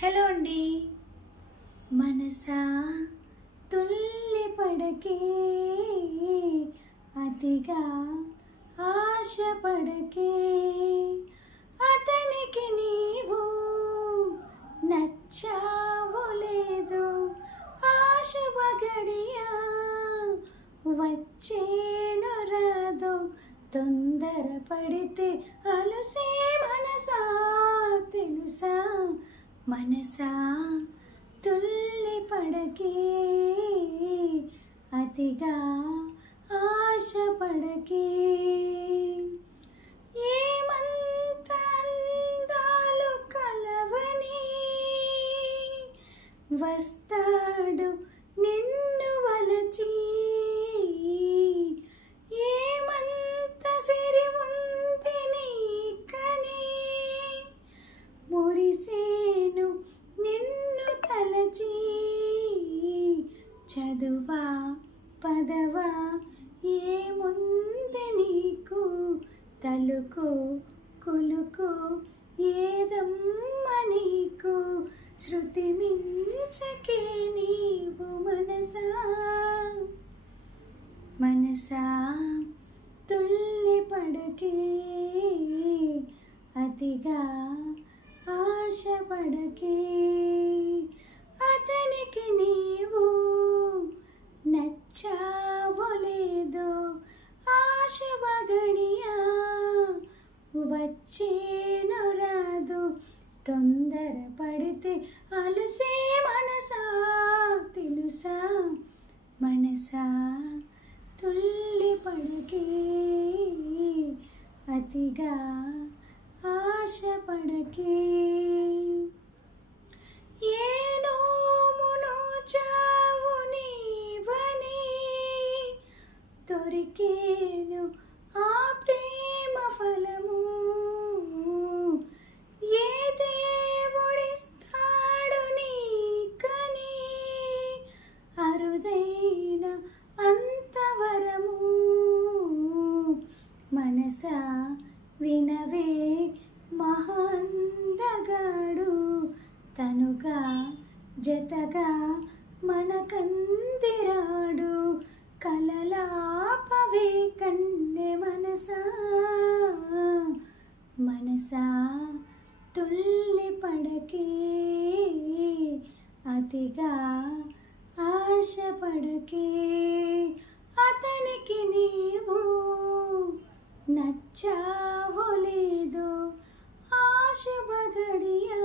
Hello అండి. మనసా తుల్లి పడకే, అతిగా ఆశపడకే, అతనికి నీవు నచ్చావో లేదో, ఆశుభ గడియా వచ్చేను రాదో, తొందర పడితే అలుసే మనసా తెలుసా. మనసా తుల్లి పడకే, అతిగా ఆశపడకే, ఏమంత అందాలు కలవని వస్తాడు నిన్ను వలచి, ఏమంత సిరి ఉంది నీకని మురిసేను నిన్ను తలచి, చదువా పదవా ఏముంది నీకు, తలుకో కులుకో ఏదమ్మ నీకు, శృతి మించకే నీవు మనసా. మనసా తుల్లి పడకే, అతిగా ఆశపడకే, అతనికి నీవు నచ్చావో లేదో, ఆశుభ గడియా వచ్చేను రాదు, తొందర పడితే అలుసే మనసా తెలుసా. మనసా తుల్లి పడకే, అతిగా ఆశపడకే, ఏ నోమును చావు నీవని దొరికేను ఆ ప్రేమ ఫలము, ఏ దేవుడిస్తాడు నీకని అరుదైన అంతవరము. మనసా వినవే మహాందగాడు, తనుగా జతగా మనకందిరాడు, కలలాపవే కన్నె మనసా. మనసా తుల్లి పడకే, అతిగా ఆశపడకే, అతనికి నీవు నచ్చావో లేదో, ఆశుభ గడియా